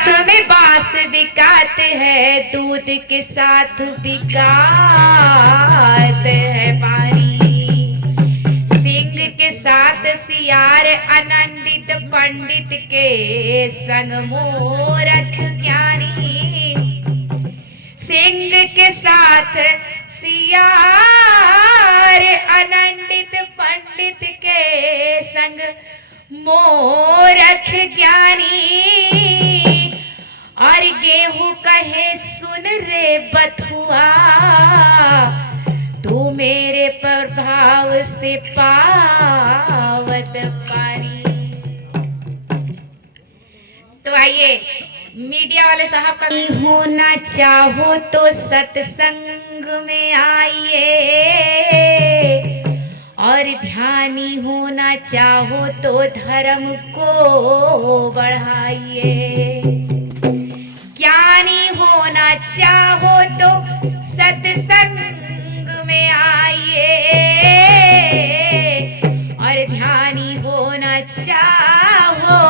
साथ में बांस बिकाते हैं, दूध के साथ बिकाते है पानी। सिंह के साथ सियार आनंदित, पंडित के संग मूरख ज्ञानी। सिंह के साथ सियार आनंदित, पंडित के संग मूरख ज्ञानी। और गेहूं कहे सुन रे बथुआ, तू मेरे प्रभाव से पावत पानी। तो आइए मीडिया वाले साहब का होना चाहो तो सत्संग में आइए, और ध्यानी होना चाहो तो धर्म को बढ़ाइए। ज्ञानी होना चाहो तो सत्संग में आइए, और ध्यानी होना चाहो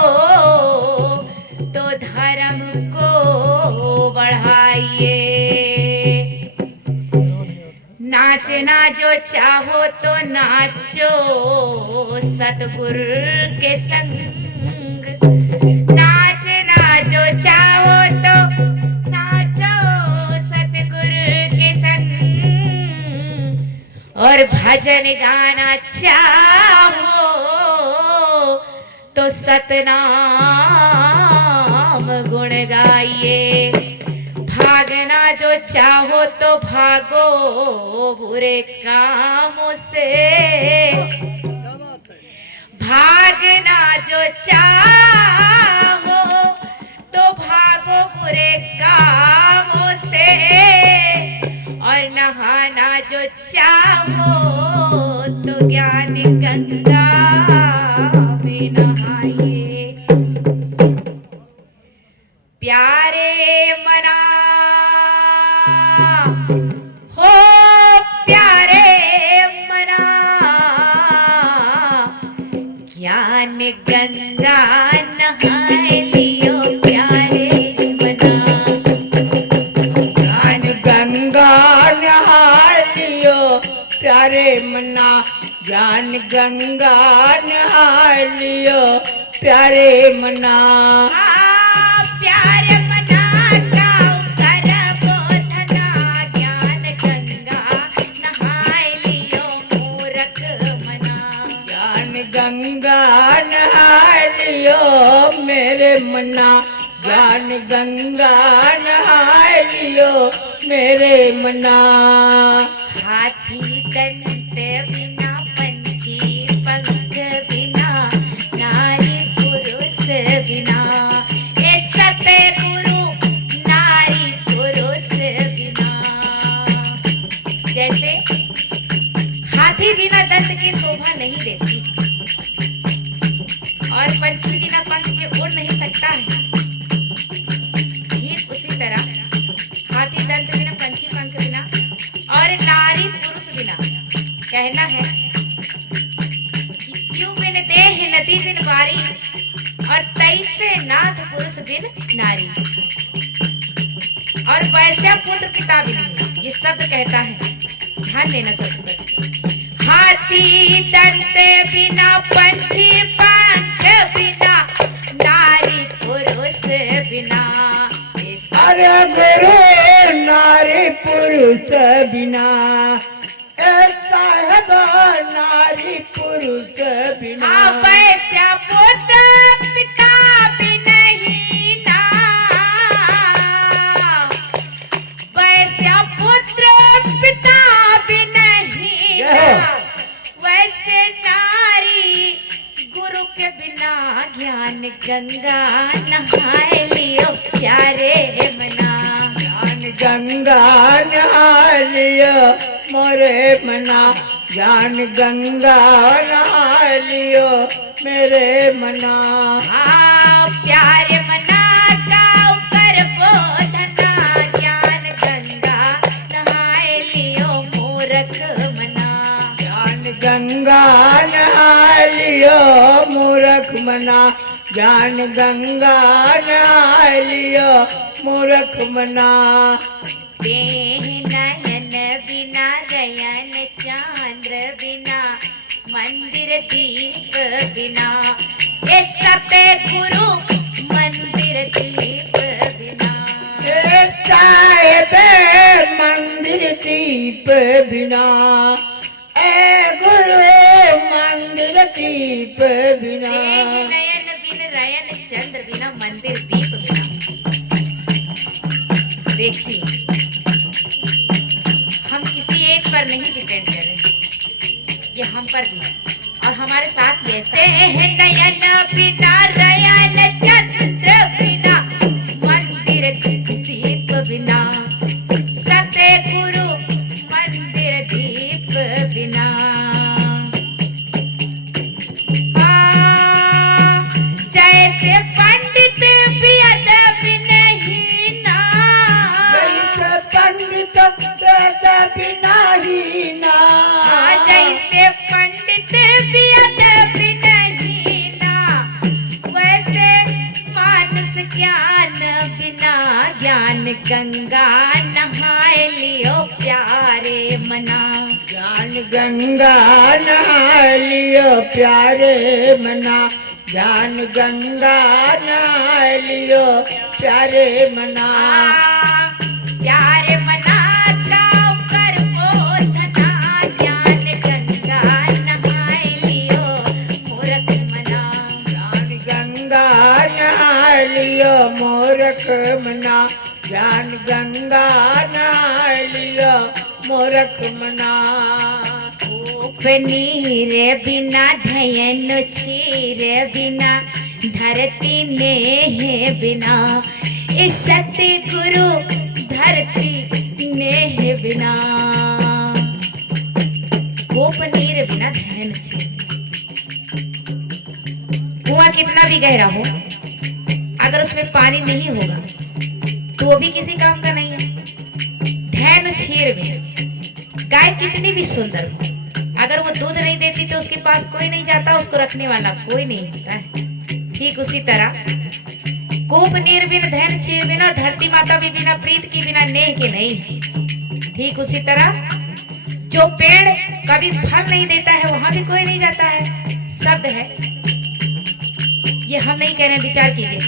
तो धर्म को बढ़ाइए। नाचना जो चाहो तो नाचो सतगुरु के संग, नाचना जो चाहो तो नाचो सतगुरु के संग। और भजन गाना चाहो तो सतनाम गुण गाइए। भागना जो चाहो तो भागो बुरे कामों से, भागना जो चाहो तो भागो बुरे कामों से। और नहाना जो चाहो तो ज्ञान गंगा में नहाइए। प्यारे मना हो, प्यारे मना, ज्ञान गंगा नहाए लियो प्यारे मना। ज्ञान गंगा नहाए लियो प्यारे मना, ज्ञान गंगा नहाए लियो प्यारे मना। प्यारे मना गाओ कर बोधना, ज्ञान गंगा नहाए लियो मूरख मना। ज्ञान गंगा नहाए लियो मेरे मना, ज्ञान गंगा नहाए लियो मेरे मना। हाथी दंत बिना, पंछी पंख बिना, नारी पुरुष बिना, ए सतगुरु नारी पुरुष बिना। जैसे हाथी बिना दंत की शोभा नहीं देती, और पंछी बिना पंख के उड़ नहीं सकता है, ठीक उसी तरह हाथी दंत बिना, पंछी पंख बिना, और नारी पुरुष बिना कहना है कि क्यों बिन देह नदी बिन बारी, और तैसे नाथ पुरुष बिन नारी, और वैश्य पुत्र पिता बिन। ये शब्द कहता है, ध्यान देना शब्द पर। हाथी दंत बिना, पंछी पंख बिना, नारी पुरुष बिना। अरे गुरु नारी पुरुष बिना, साहब नारी पुरुष बिना। वैश्य पुत्र पिता भी नहीं ना, वैश्य पुत्र पिता भी नहीं ना, वैसे नारी गुरु के बिना। ज्ञान गंगा नहाए लियो प्यारे मना, ज्ञान गंगा नहाए लियो मोरे मना, ज्ञान गंगा नहाए लियो मेरे मना। प्यारे मना गाओ कर बोधना, ज्ञान गंगा नहाए लियो मूरख मना। ज्ञान गंगा नहाए लियो मूरख मना, ज्ञान गंगा नहाए लियो मूर्ख मना। देह नयन बिना गयन चांद्र बिना मंदिर दीप बिना ये सतगुरु मंदिर दीप बिना। साहेब मंदिर दीप बिना ए गुरु मंदिर दीप बिना। देह नयन बिन रयन चंद्र बिना मंदिर दीप बिना। देखिए हम किसी एक पर नहीं डिपेंड कर रहे, ये हम पर भी और हमारे साथ ये देह नयन बिना रयन चंद्र बिना मंदिर दीप बिना सतगुरु मंदिर दीप बिना। जैसे पंडित बियद बिनहीना। जैसे पंडित वेद बिना हीना। जैसे पंडित बियद बिनहीना वैसे मानस ज्ञान बिना ज्ञान गंगा नहाए लियो प्यारे मना। ज्ञान गंगा नहा लियो प्यारे मना। ज्ञान गंगा नहा लियो प्यारे मना। प्यारे मना जाओ कर बोधना ज्ञान गंगा नहाए लियो मूर्ख मना। ज्ञान गंगा नहा लियो मूर्ख मना। ज्ञान गंगा नहा लियो मूर्ख मना। नीर बिना ढयन छीर बिना धरती नेह बिना इस सतगुरु धरती नेह बिना। गोप नीर बिना ढयन छीर। कुआं कितना भी गहरा हो अगर उसमें पानी नहीं होगा तो वो भी किसी काम का नहीं है। धैन छीर में गाय कितनी भी सुंदर हो अगर वो दूध नहीं देती तो उसके पास कोई नहीं जाता, उसको रखने वाला कोई नहीं होता है। ठीक उसी तरह कोप नीर बिन धैन चीर बिना धरती माता भी बिना प्रीत की बिना नेह के नहीं। ठीक उसी तरह जो पेड़ कभी फल नहीं देता है वहां भी कोई नहीं जाता है। शब्द है ये हम नहीं कह रहे हैं, विचार कीजिए।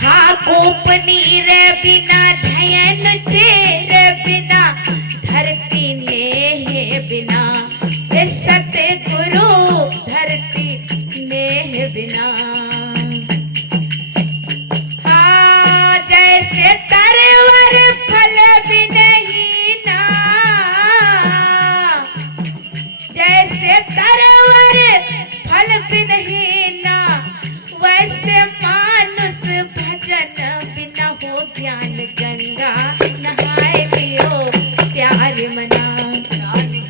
हाँ कोप नीर बिना धैन चीर बिना धरती नेह बिना सतगुरु धरती नेह बिना। हाँ जैसे तरवर फल बिनहीना। जैसे तरवर फल बिनहीना वैसे मानुष भजन बिना हो। ज्ञान गंगा नहाए लियो प्यार मना।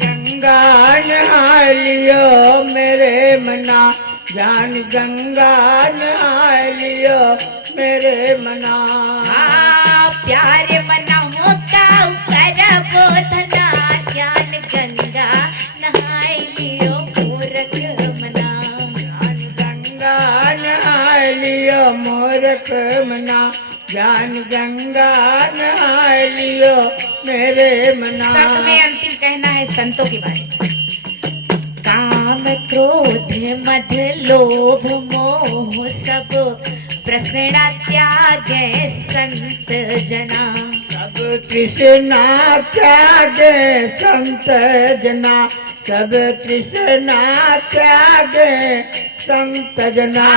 गंगा नहा लियो मेरे मना। ज्ञान गंगा नहा लियो मेरे मना। प्यारे मना होता कर बोधना ज्ञान गंगा नहाए लियो मूर्ख मना। ज्ञान गंगा नहा लियो मूर्ख मना। ज्ञान गंगा नहा लियो मेरे मना। सब में अंतिम कहना है संतों के बारे में। काम क्रोध मद लोभ मोह सब प्रसन्ना त्यागे संत जना। सब तृष्णा त्यागे संत जना। सब तृष्णा त्यागे संत जना।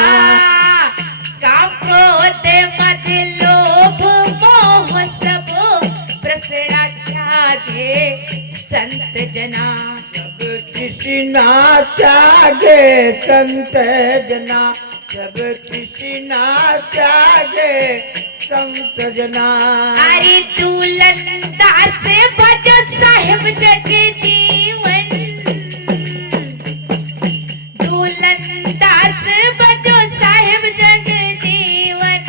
काम क्रोध मद लोभ मोह सब प्रसन्ना त्यागे संत जना। सब तृष्णा त्यागे संत जना। सब तृष्णा त्यागे संत जना। अरे दूलन दास बजो साहिब जग जीवन। दूलन दास बजो साहिब जग जीवन।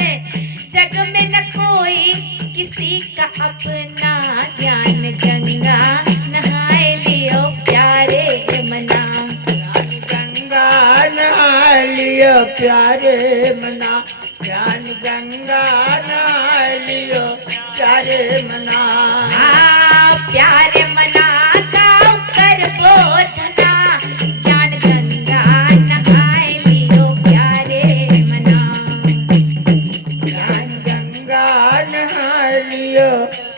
जग में न कोई किसी का अपना। ज्ञान गंगा नहाए लियो प्यारे मना। ज्ञान गंगा नहा लियो प्यारे मना। ज्ञान गंगा गंगा नहा लियो प्यारे मना। प्यारे मना गाँव कर बोझना, ज्ञान गंगा नहाए लियो प्यारे मना। ज्ञान गंगा नहा लियो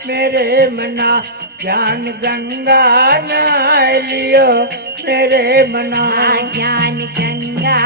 मेरे मना, ज्ञान गंगा नहा लियो मेरे मना। ज्ञान गंगा